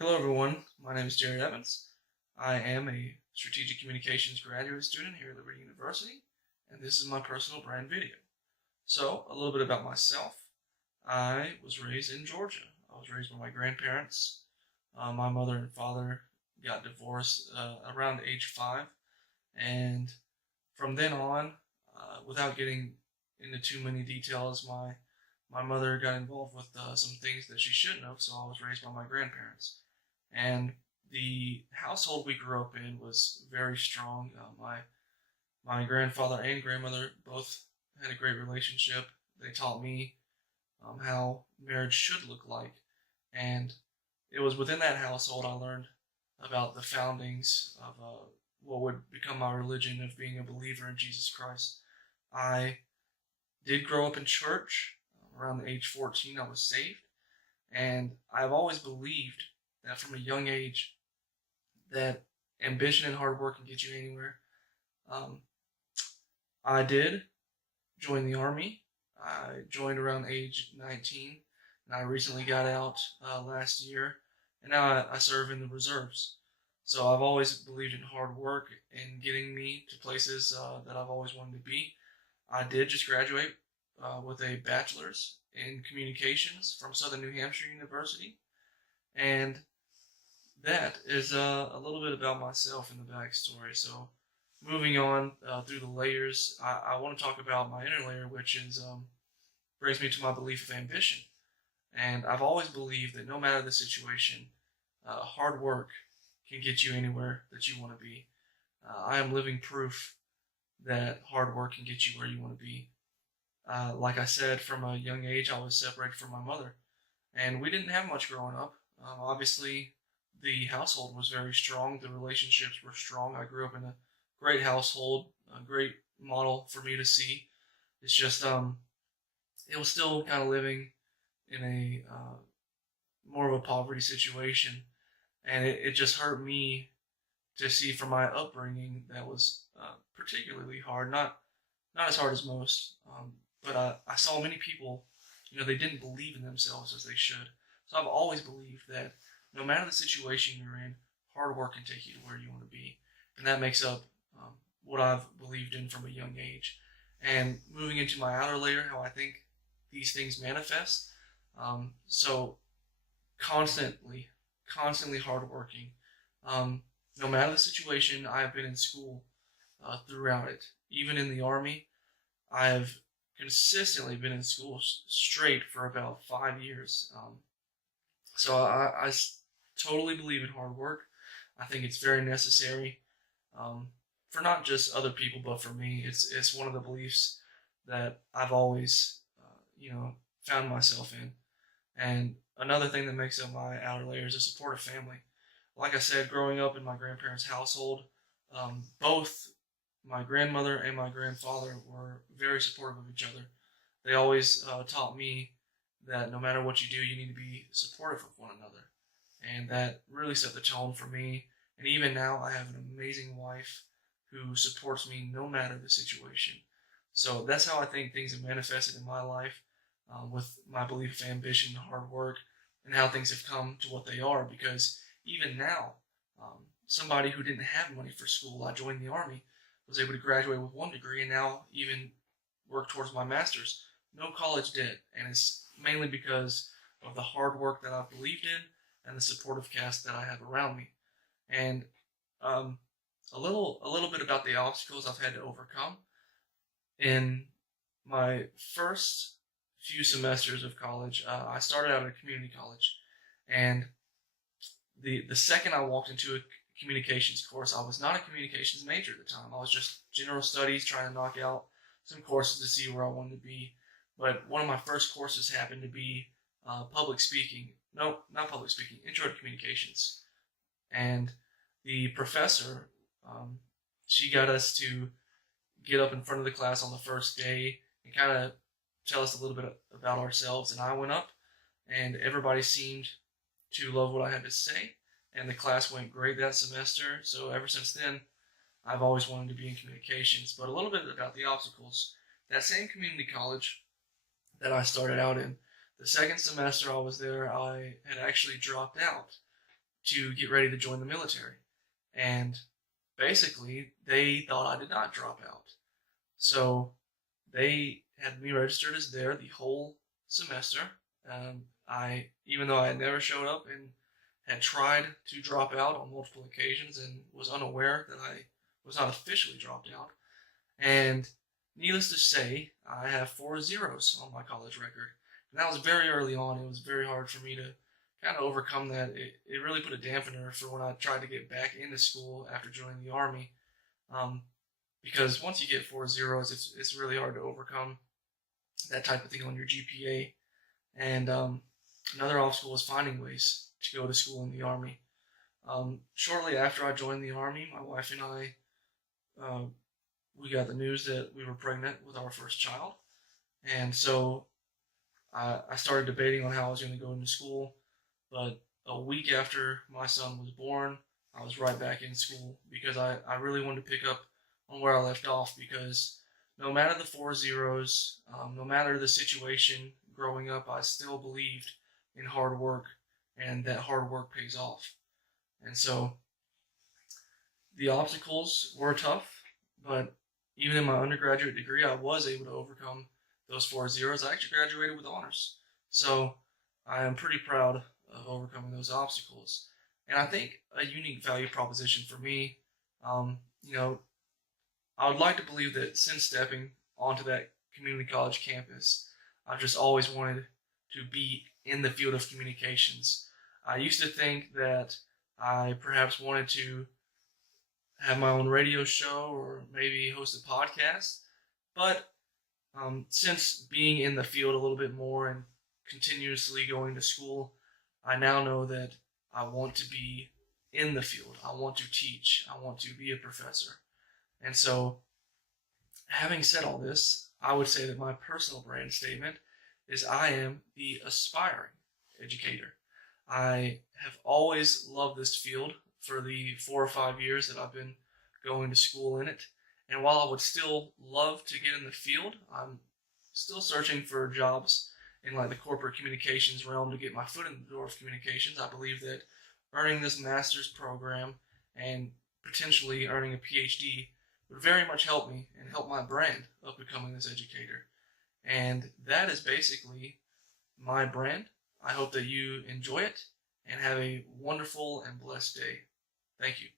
Hello, everyone. My name is Jerod. I am a Strategic Communications graduate student here at Liberty University, and this is my personal brand video. So, a little bit about myself. I was raised in Georgia. I was raised by my grandparents. My mother and father got divorced around age 5, and from then on, without getting into too many details, my mother got involved with some things that she shouldn't have, so I was raised by my grandparents. And the household we grew up in was very strong. My grandfather and grandmother both had a great relationship. They taught me how marriage should look like, and it was within that household I learned about the foundings of what would become my religion of being a believer in Jesus Christ. I did grow up in church. Around the age 14, I was saved, and I've always believed that from a young age that ambition and hard work can get you anywhere. Um, I did join the Army. I joined around age 19, and I recently got out last year, and now I serve in the reserves. So I've always believed in hard work and getting me to places that I've always wanted to be. I did just graduate with a bachelor's in communications from Southern New Hampshire University, and that is a little bit about myself in the backstory. So, moving on through the layers, I want to talk about my inner layer, which is brings me to my belief of ambition. And I've always believed that no matter the situation, hard work can get you anywhere that you want to be. I am living proof that hard work can get you where you want to be. Like I said, from a young age, I was separated from my mother, and we didn't have much growing up. Obviously, the household was very strong. The relationships were strong. I grew up in a great household, a great model for me to see. It's just, it was still kind of living in a more of a poverty situation, and it just hurt me to see from my upbringing that was particularly hard. Not as hard as most, but I saw many people, they didn't believe in themselves as they should. So I've always believed that no matter the situation you're in, hard work can take you to where you want to be. And that makes up what I've believed in from a young age. And moving into my outer layer, how I think these things manifest. So constantly hardworking. No matter the situation, I've been in school throughout it. Even in the Army, I've consistently been in school straight for about 5 years. So I totally believe in hard work. I think it's very necessary for not just other people, but for me. It's one of the beliefs that I've always, found myself in. And another thing that makes up my outer layer is a supportive family. Like I said, growing up in my grandparents' household, both my grandmother and my grandfather were very supportive of each other. They always taught me that no matter what you do, you need to be supportive of one another. And that really set the tone for me. And even now, I have an amazing wife who supports me no matter the situation. So that's how I think things have manifested in my life with my belief of ambition and hard work and how things have come to what they are. Because even now, somebody who didn't have money for school, I joined the Army, was able to graduate with 1 degree and now even work towards my master's. No college debt, and it's mainly because of the hard work that I've believed in and the supportive cast that I have around me. And a little bit about the obstacles I've had to overcome. In my first few semesters of college, I started out at a community college, and the second I walked into a communications course, I was not a communications major at the time. I was just general studies, trying to knock out some courses to see where I wanted to be. But one of my first courses happened to be public speaking. No, not public speaking, intro to communications. And the professor, she got us to get up in front of the class on the first day and kind of tell us a little bit about ourselves. And I went up, and everybody seemed to love what I had to say. And the class went great that semester. So ever since then, I've always wanted to be in communications. But a little bit about the obstacles. That same community college that I started out in, the second semester I was there, I had actually dropped out to get ready to join the military. And basically, they thought I did not drop out. So they had me registered as there the whole semester. Even though I had never showed up and had tried to drop out on multiple occasions and was unaware that I was not officially dropped out. And needless to say, I have 4 zeros on my college record. And that was very early on. It was very hard for me to kind of overcome that. It really put a dampener for when I tried to get back into school after joining the Army. Because once you get 4 zeros, it's really hard to overcome that type of thing on your GPA. And another obstacle was finding ways to go to school in the Army. Shortly after I joined the Army, my wife and I, we got the news that we were pregnant with our first child. And so I started debating on how I was going to go into school. But a week after my son was born, I was right back in school because I really wanted to pick up on where I left off, because no matter the 4 zeros, no matter the situation growing up, I still believed in hard work, and that hard work pays off. And so the obstacles were tough, but even in my undergraduate degree, I was able to overcome those 4 zeros. I actually graduated with honors. So I am pretty proud of overcoming those obstacles. And I think a unique value proposition for me, I would like to believe that since stepping onto that community college campus, I've just always wanted to be in the field of communications. I used to think that I perhaps wanted to have my own radio show or maybe host a podcast, but since being in the field a little bit more and continuously going to school, I now know that I want to be in the field. I want to teach. I want to be a professor. And so, having said all this, I would say that my personal brand statement is I am the aspiring educator. I have always loved this field for the 4 or 5 years that I've been going to school in it. And while I would still love to get in the field, I'm still searching for jobs in like the corporate communications realm to get my foot in the door of communications. I believe that earning this master's program and potentially earning a PhD would very much help me and help my brand of becoming this educator. And that is basically my brand. I hope that you enjoy it and have a wonderful and blessed day. Thank you.